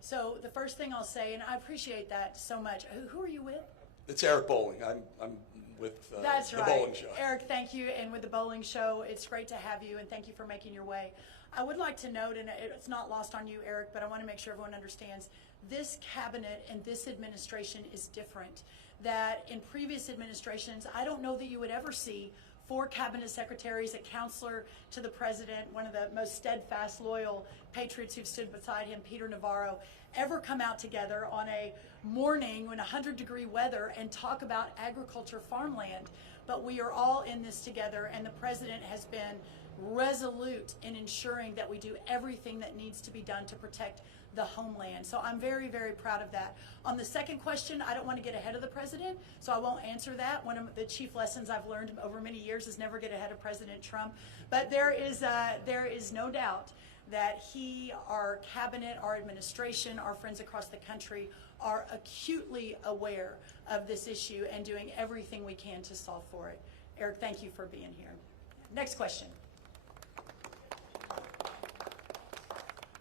So the first thing I'll say, and I appreciate that so much. Who are you with? It's Eric Bowling. I'm with That's the right. Bowling Show. Eric, thank you. And with the Bowling Show, it's great to have you, and thank you for making your way. I would like to note, and it's not lost on you, Eric, but I want to make sure everyone understands, this cabinet and this administration is different. That in previous administrations, I don't know that you would ever see 4 cabinet secretaries, a counselor to the president, one of the most steadfast, loyal patriots who've stood beside him, Peter Navarro, ever come out together on a morning when 100-degree weather and talk about agriculture, farmland. But we are all in this together, and the president has been resolute in ensuring that we do everything that needs to be done to protect the homeland. So I'm very, very proud of that. On the second question, I don't want to get ahead of the president, so I won't answer that. One of the chief lessons I've learned over many years is never get ahead of President Trump. But there is no doubt that he, our cabinet, our administration, our friends across the country are acutely aware of this issue and doing everything we can to solve for it. Eric, thank you for being here. Next question.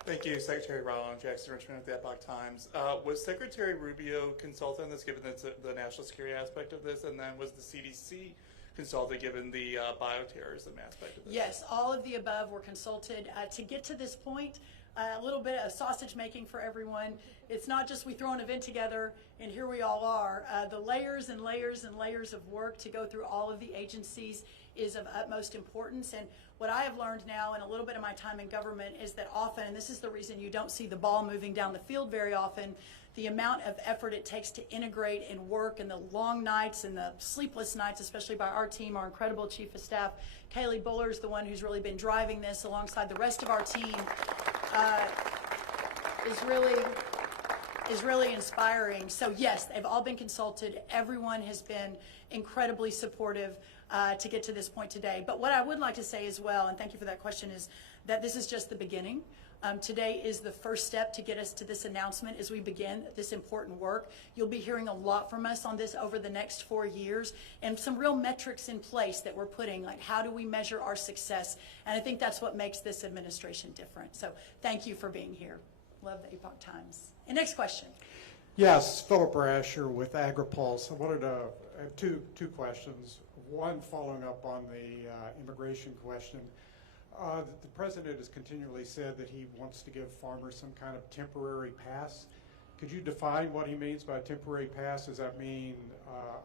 Thank you, Secretary Rollins. Jackson Richmond of the Epoch Times. Was Secretary Rubio consulted on this, given the national security aspect of this, and then was the CDC consulted, given the bioterrorism aspect of this? Yes, all of the above were consulted. To get to this point, a little bit of sausage making for everyone. It's not just we throw an event together and here we all are. The layers and layers and layers of work to go through all of the agencies is of utmost importance. And what I have learned now in a little bit of my time in government is that often, and this is the reason you don't see the ball moving down the field very often, the amount of effort it takes to integrate and work, and the long nights and the sleepless nights, especially by our team, our incredible chief of staff. Kaylee Buller is the one who's really been driving this alongside the rest of our team, is really inspiring. So yes, they've all been consulted. Everyone has been incredibly supportive to get to this point today. But what I would like to say as well, and thank you for that question, is that this is just the beginning. Today is the first step to get us to this announcement as we begin this important work. You'll be hearing a lot from us on this over the next 4 years, and some real metrics in place that we're putting, like how do we measure our success? And I think that's what makes this administration different. So thank you for being here. Love the Epoch Times. And next question. Yes, Philip Rasher with AgriPulse. I wanted to have two questions. One following up on the immigration question. The president has continually said that he wants to give farmers some kind of temporary pass. Could you define what he means by a temporary pass? Does that mean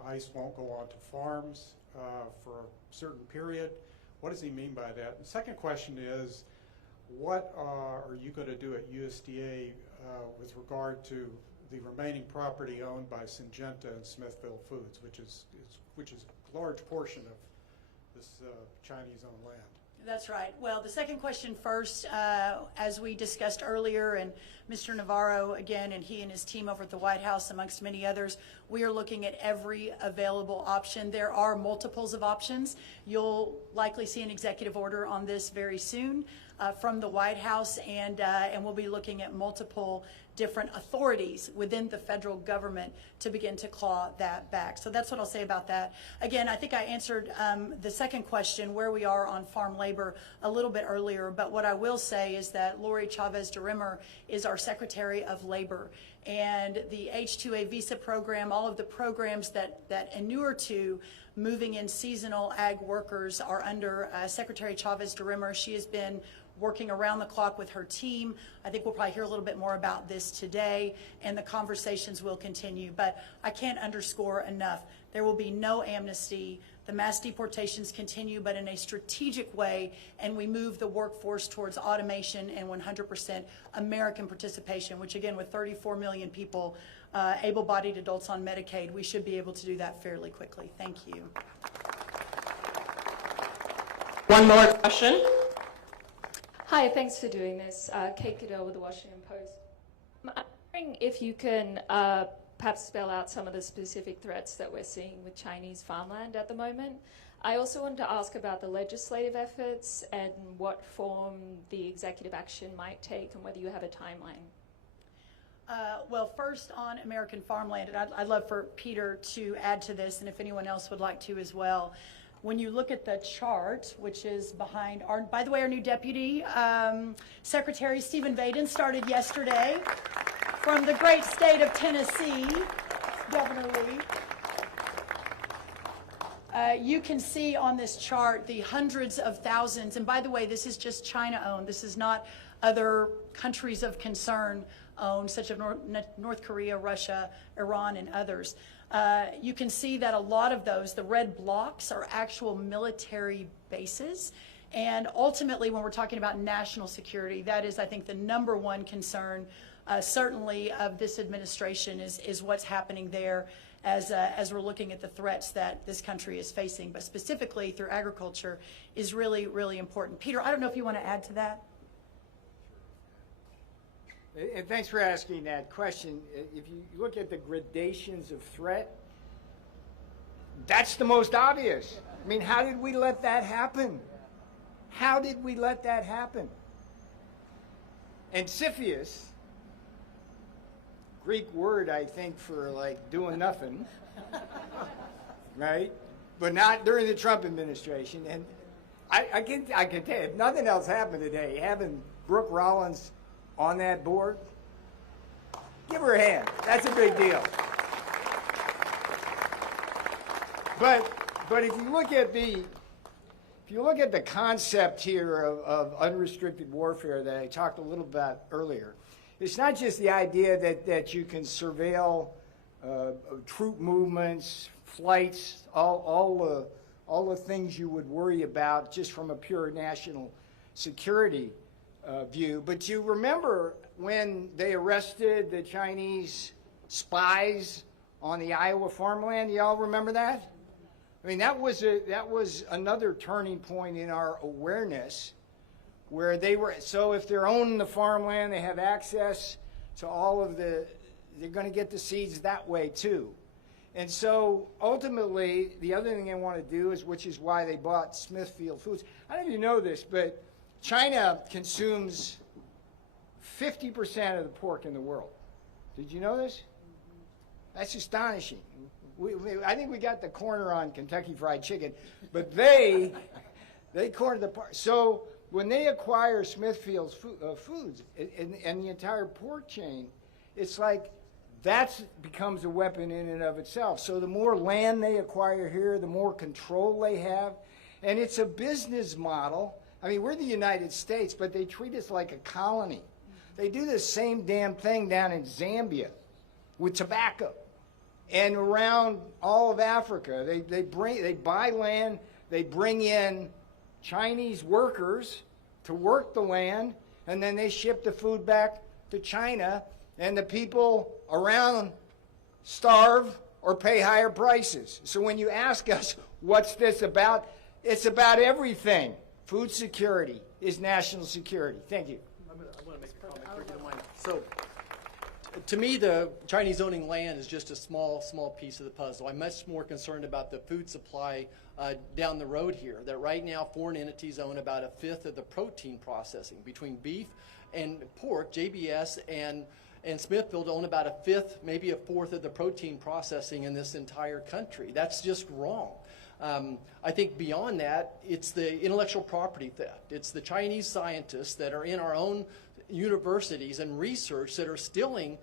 ICE won't go onto farms for a certain period? What does he mean by that? The second question is, what are you going to do at USDA with regard to the remaining property owned by Syngenta and Smithfield Foods, which is a large portion of this Chinese-owned land? That's right. Well, the second question first, as we discussed earlier, and Mr. Navarro, again, and he and his team over at the White House, amongst many others, we are looking at every available option. There are multiples of options. You'll likely see an executive order on this very soon from the White House, and we'll be looking at multiple different authorities within the federal government to begin to claw that back. So that's what I'll say about that. Again, I think I answered the second question, where we are on farm labor, a little bit earlier, but what I will say is that Lori Chavez de Rimmer is our Secretary of Labor, and the H-2A visa program, all of the programs that inure to moving in seasonal ag workers are under Secretary Chavez de Rimmer. She has been working around the clock with her team. I think we'll probably hear a little bit more about this today, and the conversations will continue. But I can't underscore enough, there will be no amnesty. The mass deportations continue, but in a strategic way, and we move the workforce towards automation and 100% American participation, which again, with 34 million people, able-bodied adults on Medicaid, we should be able to do that fairly quickly. Thank you. One more question. Hi, thanks for doing this. Kate Goodell with the Washington Post. I'm wondering if you can perhaps spell out some of the specific threats that we're seeing with Chinese farmland at the moment. I also wanted to ask about the legislative efforts and what form the executive action might take and whether you have a timeline. Well, first on American farmland, and I'd love for Peter to add to this, and if anyone else would like to as well. When you look at the chart, which is behind our, by the way, our new Deputy Secretary Stephen Vaden started yesterday from the great state of Tennessee, Governor Lee. You can see on this chart the hundreds of thousands, and by the way, this is just China-owned. This is not other countries of concern owned, such as North Korea, Russia, Iran, and others. You can see that a lot of those, the red blocks, are actual military bases. And ultimately, when we're talking about national security, that is, I think, the number one concern, certainly of this administration, is what's happening there as we're looking at the threats that this country is facing. But specifically through agriculture is really, really important. Peter, I don't know if you want to add to that. And thanks for asking that question. If you look at the gradations of threat, that's the most obvious. I mean, how did we let that happen? How did we let that happen? And Siphius, Greek word, I think, for like doing nothing, right? But not during the Trump administration. And I can tell you, if nothing else happened today, having Brooke Rollins on that board, give her a hand. That's a big deal. But if you look at the concept here of unrestricted warfare that I talked a little about earlier, it's not just the idea that you can surveil troop movements, flights, all the things you would worry about just from a pure national security view. But you remember when they arrested the Chinese spies on the Iowa farmland? You all remember that? I mean, that was another turning point in our awareness, where they were, so if they're owning the farmland, they have access to all of they're going to get the seeds that way too. And so ultimately, the other thing they want to do is, which is why they bought Smithfield Foods. I don't know if you know this, but China consumes 50% of the pork in the world. Did you know this? That's astonishing. I think we got the corner on Kentucky Fried Chicken, but they cornered the part. So when they acquire Smithfield's Foods and the entire pork chain, it's like that becomes a weapon in and of itself. So the more land they acquire here, the more control they have. And it's a business model. I mean, we're the United States, but they treat us like a colony. They do the same damn thing down in Zambia with tobacco and around all of Africa. They buy land, they bring in Chinese workers to work the land, and then they ship the food back to China, and the people around starve or pay higher prices. So when you ask us, what's this about? It's about everything. Food security is national security. Thank you. I want to make a comment, if you don't mind. So, to me, the Chinese owning land is just a small piece of the puzzle. I'm much more concerned about the food supply down the road here, that right now foreign entities own about a fifth of the protein processing. Between beef and pork, JBS and Smithfield own about a fifth, maybe a fourth of the protein processing in this entire country. That's just wrong. I think beyond that, it's the intellectual property theft. It's the Chinese scientists that are in our own universities and research that are stealing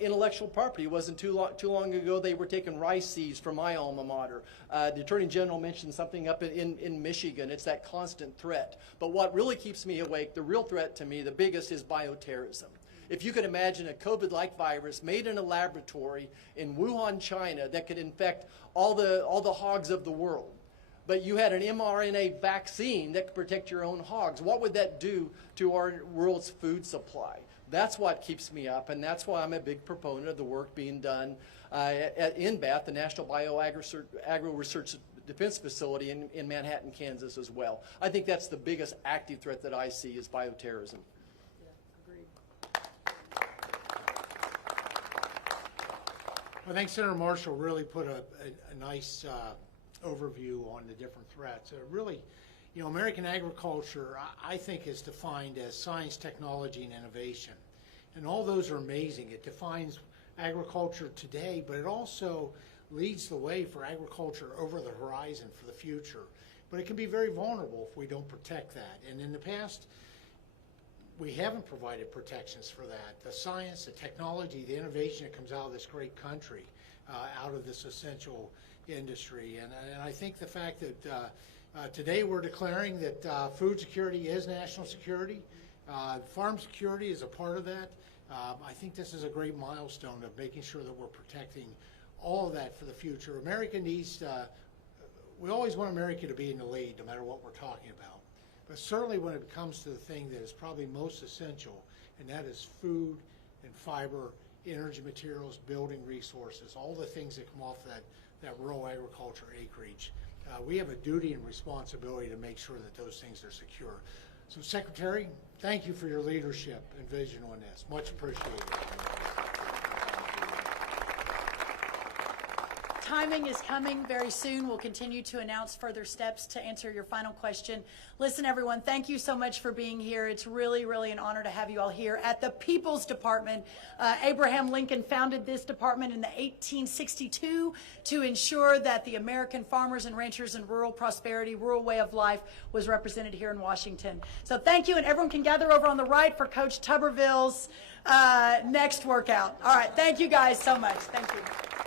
intellectual property. It wasn't too long ago they were taking rice seeds from my alma mater. The Attorney General mentioned something up in Michigan. It's that constant threat. But what really keeps me awake, the real threat to me, the biggest, is bioterrorism. If you could imagine a COVID-like virus made in a laboratory in Wuhan, China, that could infect all the hogs of the world, but you had an mRNA vaccine that could protect your own hogs, what would that do to our world's food supply? That's what keeps me up, and that's why I'm a big proponent of the work being done at NBAT, the National Agro-Research Defense Facility in Manhattan, Kansas as well. I think that's the biggest active threat that I see is bioterrorism. I think Senator Marshall really put a nice overview on the different threats. Really, you know, American agriculture, I think, is defined as science, technology, and innovation. And all those are amazing. It defines agriculture today, but it also leads the way for agriculture over the horizon for the future. But it can be very vulnerable if we don't protect that. And in the past, we haven't provided protections for that. The science, the technology, the innovation that comes out of this great country, out of this essential industry. And I think the fact that today we're declaring that food security is national security, farm security is a part of that. I think this is a great milestone of making sure that we're protecting all of that for the future. America needs, we always want America to be in the lead no matter what we're talking about. But certainly when it comes to the thing that is probably most essential, and that is food and fiber, energy materials, building resources, all the things that come off that rural agriculture acreage, we have a duty and responsibility to make sure that those things are secure. So, Secretary, thank you for your leadership and vision on this. Much appreciated. Timing is coming very soon. We'll continue to announce further steps to answer your final question. Listen, everyone, thank you so much for being here. It's really, really an honor to have you all here at the People's Department. Abraham Lincoln founded this department in 1862 to ensure that the American farmers and ranchers and rural prosperity, rural way of life was represented here in Washington. So thank you, and everyone can gather over on the right for Coach Tuberville's next workout. All right, thank you guys so much. Thank you.